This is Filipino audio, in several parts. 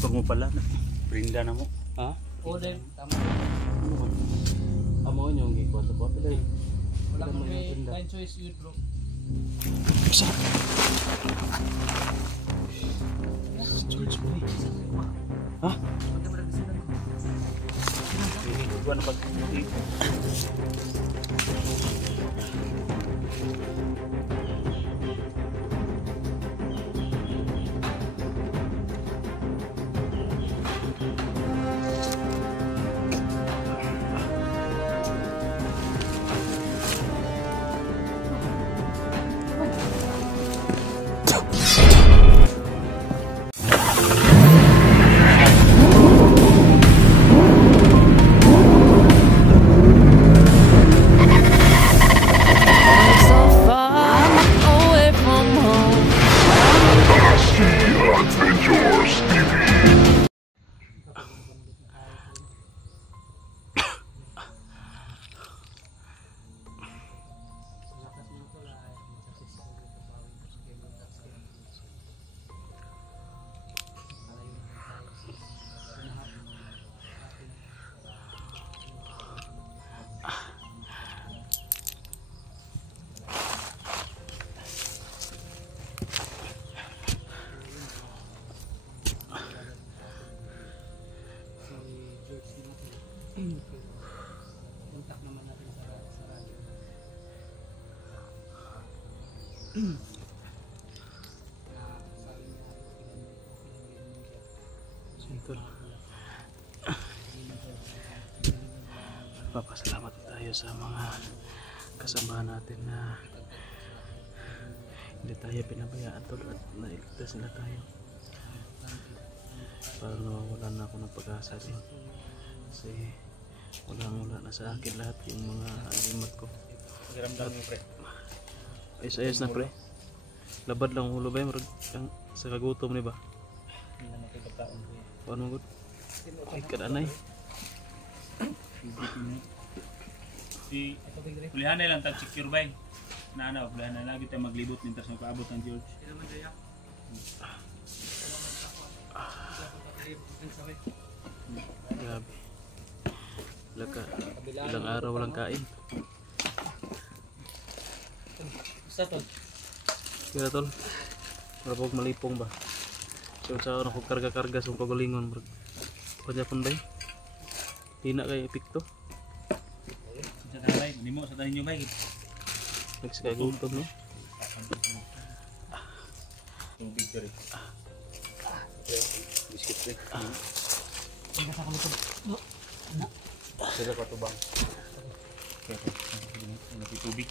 motor mo pala. Brinda na mo. Ha? Oo, Dave. Tama. Amo nyo ang gikwarto-kwarto dahil. Wala mo may kind choice yun, bro. George boy. Ha? Buwan na pag Contact naman natin sa radio. Sintol. Papasalamat tayo sa mga kasama natin na hindi tayo pinabayaan tol at nailigtas sila tayo. Parang nawawalan na ako ng pag-asa din. Kasi wala na sa akin lahat yung mga alimat ko. Ramdam mo, pre. Ayos na pre. Labad lang ulo ba yung sa kagutom ni ba? Hindi na makipagkaon ko. Paano mo good? Ay kadanay. Si Pulihan na lang tag-secure ba yun? Pulihan na lagi tayo maglibot mintas magpaabot ng George. Grabe. Ilang araw walang kain. Basta tol. Kaya tol, marapog malipong ba? So sa ako karga-karga sa pagalingon. Pagkapon ba yun? Di na kayo epikto. Sa tayo, hindi mo sa tayo nyo ba yun? Nagsikagutom no? Tubig ka rin. Biskit rin. Teka sa kalito. Sila ka tubang. Okay. Tubig.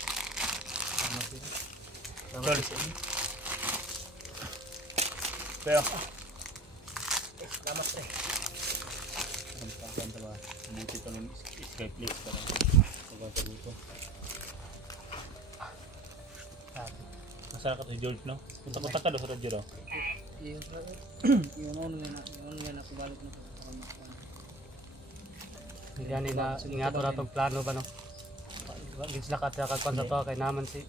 Sorry. Pero Salamat pre. ang pagkanta ba? Buti ito ng Skype plate ka lang. Pagkanta dito. Masarap ka to si George, no? Punta-punta ka doon sa radyo, no? Yun nga ako balik na to. Yan na ingato na itong plano ba no? Gigs lakat sa kagpan sa to kay naman si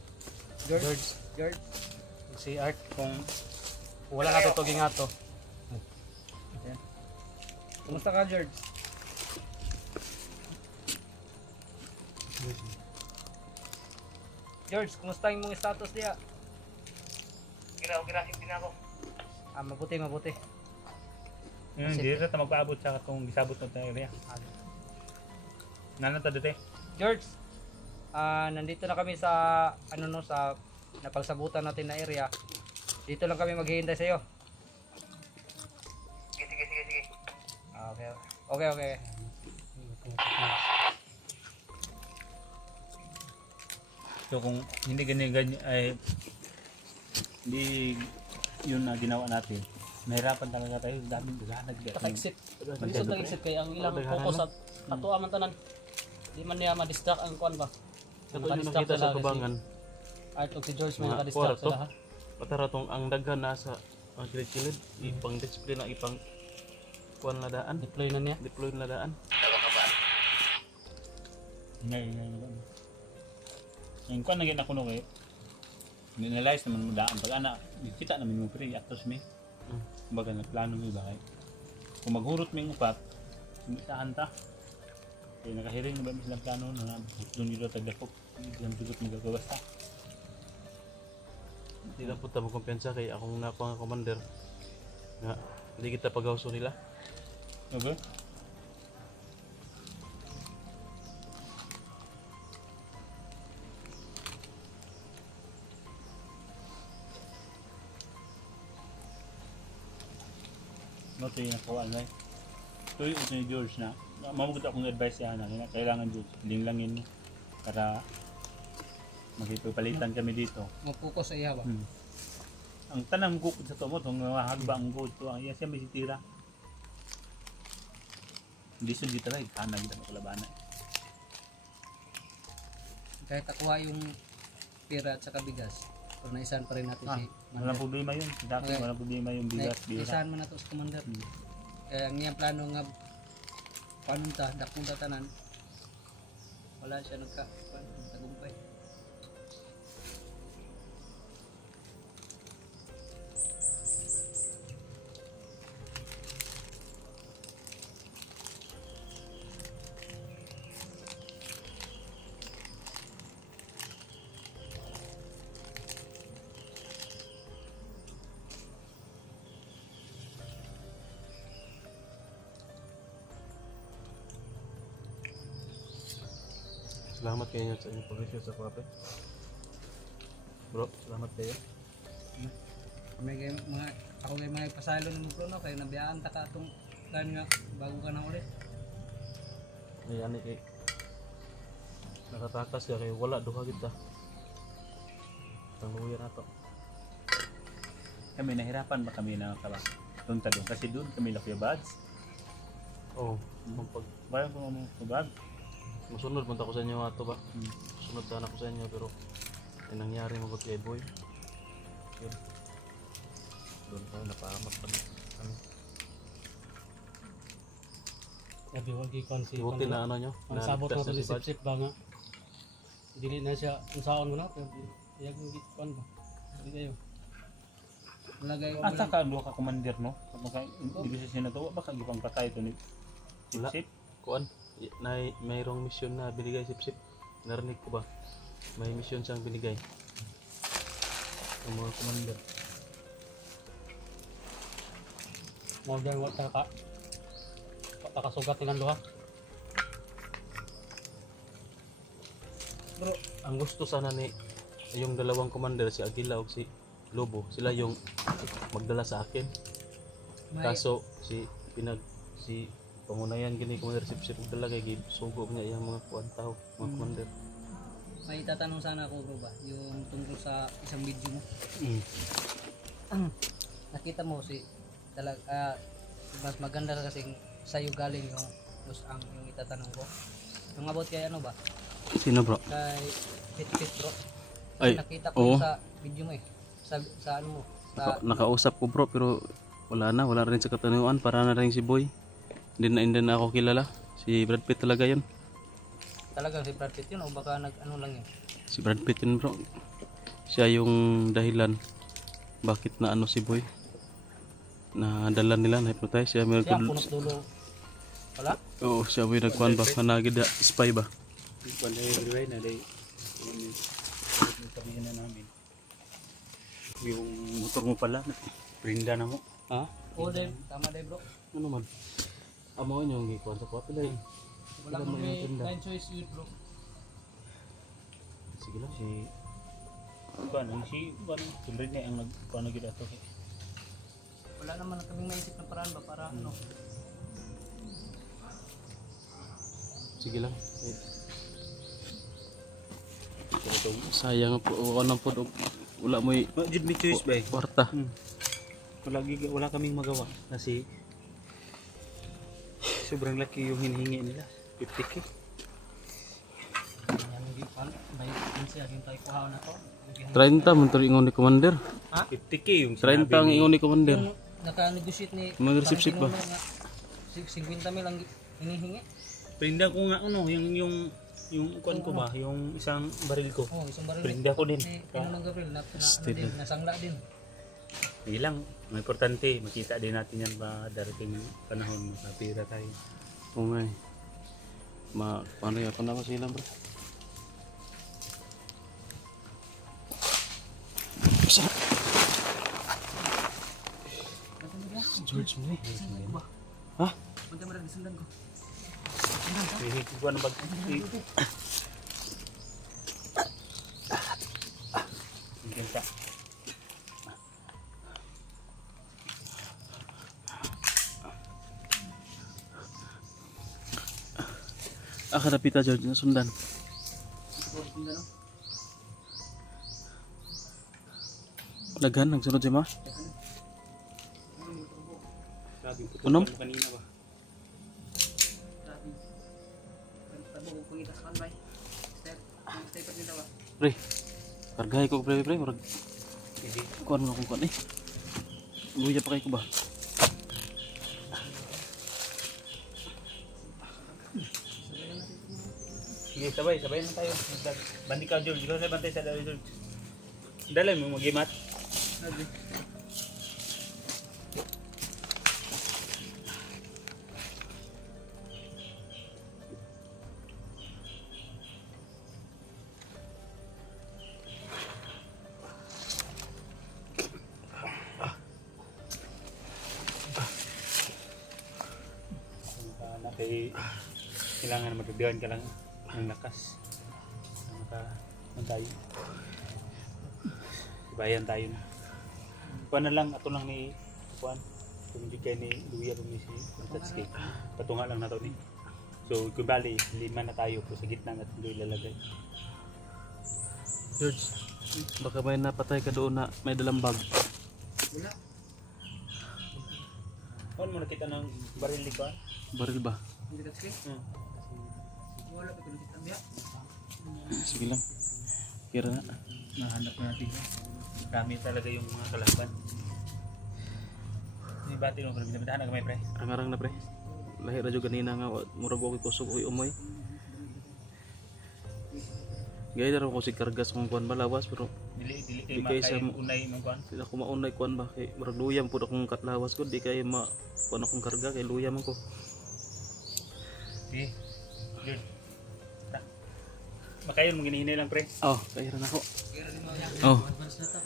George si Art kung wala na ito gingato. Kumusta ka, George? George, kumusta yung mong status diya? Okay na ako. Mabuti. Hindi rin ito magpaabot sa katong gisabot ng tayo area. Nanata dito eh. George, nandito na kami sa sa napagsabutan natin na area. Dito lang kami maghihintay sa iyo. Sige. Okay. So kung hindi ganyan ay hindi yun na ginawa natin, nahirapan talaga tayo. Daming daganag. Pag-exit. Gusto nag-exit kay ang ilang focus sa ato man tanan. Di man niya ma-distract ang kuan ba? Ito yung nakita sa tubangan. Art og si George may Mga naka-distract kwarto. sila ha. Patara tong ang daghan nasa ang kilid-kilid. Ipang display na ipang kuan na daan. Deploy na niya. Deploy na daan. Ngayon. Yung kuan naging ako no kayo. Ninalayas naman mo daan. Pag anak, kita naman mo pre, actors me. Kumbaga nagplano mo ba kayo? Kung maghurot may upat, sumitaan ta. Kaya nakahiring na ba may silang plano na doon nyo tagdakop. Hindi lang sugot magagawas ta. Hindi na po tamo kumpiyansa kay akong nakuha nga commander nga hindi kita pagawso nila. Okay? No, ito yung nakuha na. Ito yung ni George na mamugot akong advice yan na kailangan George, linglangin mo para makipagpalitan kami dito. Mag-focus sa iya ba? Ang tanang gukod sa tumot, ang mahagba ang gukod to, ang iya siya may sitira. Hindi siya dito rin, tanag dito kalabanan. Kahit nakuha yung pira at saka bigas, pero naisahan pa rin natin si Walang problema yun. Dati Okay. walang problema yung bigas, bira. Naisahan mo na to sa commander. Kaya ang iyang plano nga panunta, dakong tatanan, wala siya nagtagumpay. Salamat kayo sa inyong pag-review sa kwape. Bro, salamat kayo. Ako may mga pasalo ng bro no, kaya nabiyaan ta ka itong kan nga bago ka na ulit. Ayan kay nakatakas ka kay wala duha kita. Tanguya na to. Kami nahirapan ba kami na tunta doon? Kasi doon kami Kuya Bads. Oh, pag Bayan ko mo Kuya Bads. musunod punta ko sa inyo ato ba? Sunod sana ko sa inyo pero ay nangyari mo kay boy. Yun. Doon tayo napahamak pa kami. Sabi wag ikon si Buti na ano nyo? ang sabot na naligtas to na si si Bad. sip ba nga. Dili na siya unsaon mo na pero iyag yung gikon ba. Dili kayo. Lagay ko At lang. saka doon ka commander no? Baka hindi ko siya natuwa, baka gipang patay ito ni Wala. Sip. Kuan, mayroong mission na binigay sip-sip. Narinig ko ba? May mission siyang binigay. Ang mga commander. More than what takasugat nilang duha. Bro, ang gusto sana ni yung dalawang commander, si Aguila o si Lobo, sila yung magdala sa akin. Kaso si pangunayan gini commander sip-sip magdala kay sugo niya yung mga kuan tao, mga commander. May tatanong sana ako bro ba, yung tungkol sa isang video mo. Nakita mo si mas maganda kasi sa'yo galing yung itatanong ko. Yung about kay ano ba? Sino bro? Kay Fit bro. Ay, Nakita oo. ko sa video mo eh. Sa ano mo? Nakausap ko bro pero wala rin sa katanungan para na rin si Boy. Hindi na ako kilala. Si Brad Pitt talaga yun. Talagang si Brad Pitt yun o baka nag-ano lang yun? Si Brad Pitt yun bro. Siya yung dahilan bakit na ano si Boy. Nadala nila, na-hypnotize siya. May Siya ang punot dulo. Wala? Oo, siya may nagkuhan ba? Managid spy ba? Kung na yung na day. Sabihin na namin. Yung motor mo pala, brinda na mo. Ha? Oo Dave, tama Dave bro. Ano man? Amo nyo yung ikuhan sa kwapi dahil. Wala Wala kang mo may yung tinda. line choice yun bro. Sige lang. Si tulad niya ang nagkuhan gid ato. Wala naman kaming maisip na paraan ba para ano. Sige lang. Sayang po. Wala po. Wala mo yung Jud mi choice ba? kwarta. Wala kaming magawa kasi sobrang laki yung hinihingi nila. 50k. Yan yung gipan. May siya yung tayo kuhaw na to. 30 man to ingon ni commander. 50k yung 30 ang ingon ni commander. Yung naka-negotiate ni Mag-receipt ba? 50 mil ang hinihingi. Brinda ko nga ano, yung kuan ko ba, yung isang baril ko. Oh, isang baril. Brinda ko din. Ni Pinunong Gabriel na Steady. nasangla din. Hindi lang, ang importante, makita din natin yan ba darating panahon, makapira tayo. Oo nga eh. Paano yun? Paano ako sila bro? George mo eh. Ha? Punta mo rin, sundan ko. Hihigit ko ano bag... Hinggan ka. Kadapita George na sundan. Sundan no? Daghan, nagsunod siya ma? Sabi ko Unom? kanina ba? Grabe. Tabo ko pangita sa kanbay. Step pa nila ba? Pre, kargahay ko pre. Murag, Hindi. kuhan mo akong kuhan eh. Luya pa kayo ko ba? Sige, sabay na tayo. Bandi ka, George. Ikaw na bantay sa dali, George. Dala mo mag-imat. Grabe. Na kay kailangan magdagdagan ka lang ng lakas. Tayo. Bayan tayo na. Kuan na lang, ato lang ni Kuan. Tumigil kay ni Luya kung si Tatsuki. Patunga lang na to ni. So, kung bali, 5 na tayo po sa gitna natin doon ilalagay. George, baka may napatay ka doon na may dalang bag. Wala. Kuan mo nakita ng baril ni Kuan? Baril ba? Hindi ka tsike? Wala pa pinakita biya. Sige lang. Kira na. Nahanap natin. Dami talaga yung mga kalaban. Ni bati nung pinabitahan na gamay pre. Arang-arang na pre. Lahir na dyan ganina nga. Murag ako kusog o umoy. Gaya na rin ko si kargas kung kuhan malawas. Pero Dili Di kay kayo sa- makay unay mong Kuan. sila ko maunay kuhan ba. Kay murag luyam po akong katlawas ko. Di kayo kuhan akong karga. Kay luyam ako. Sige. Good. Makayon mo ginihinay lang pre. Oh, kaya rin ako. Kira ni mo yan. Oh. Advance na ta.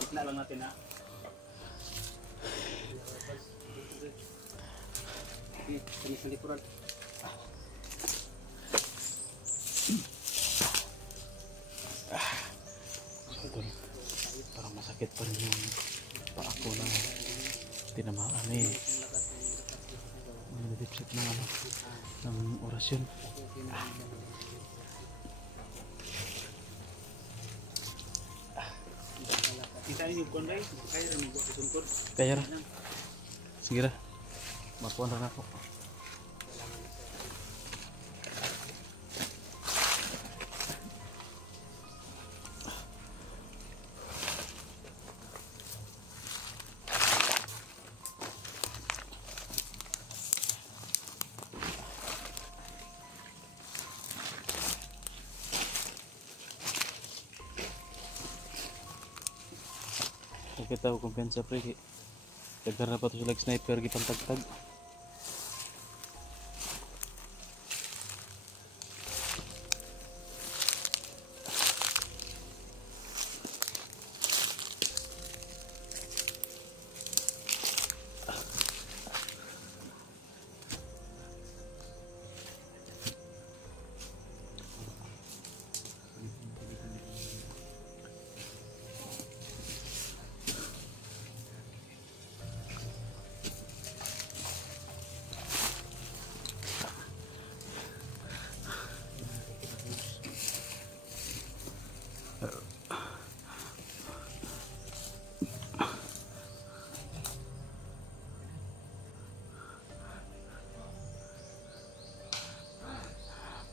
Gitna lang natin ha. Kami sa likuran. Parang masakit pa rin yung paa ko na tinamaan eh. Nag-dipset ng ano, ng orasyon. Kita ini Kuan bay. Kaya rin mo sungkod. Kaya ra. Sige ra. Makuha na ako. Kita ko kumpensa pre. Dagar na pa to sila sniper gipantagtag.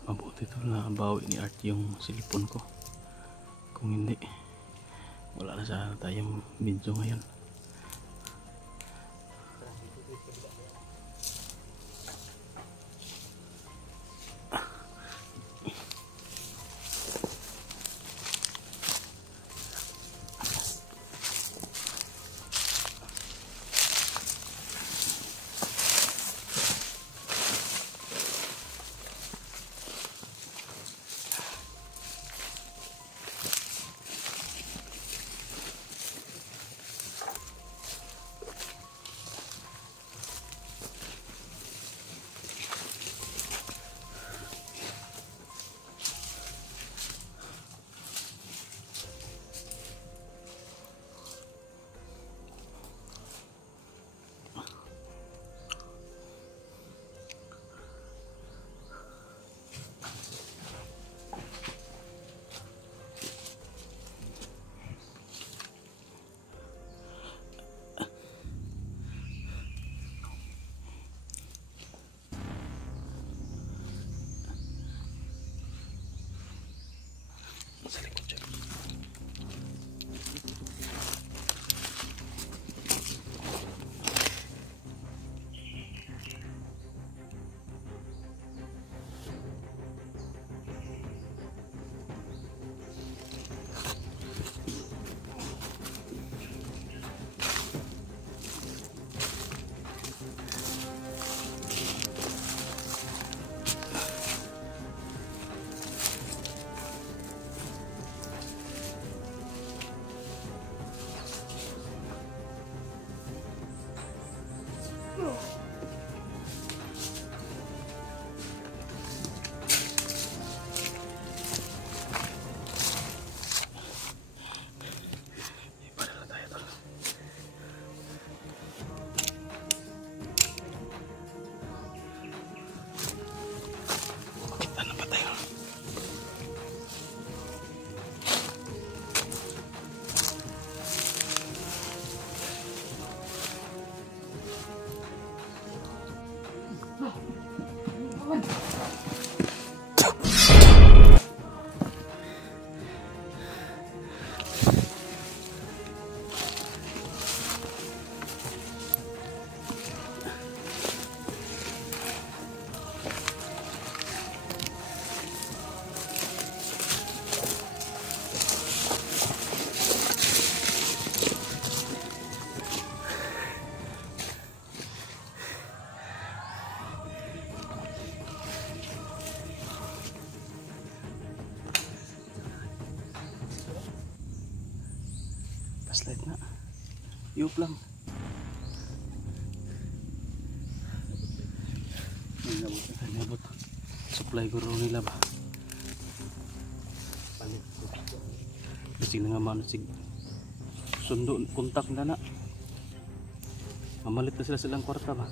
Mabuti ito na bawi ni Art yung silipon ko. Kung hindi, wala na sana tayong video ngayon. Flashlight na. Yup lang. Nabot. Supply guru nila ba? Palit. Kasi na nga manasig. Sundo, kontak na na. Mamalit na sila silang kwarta ba?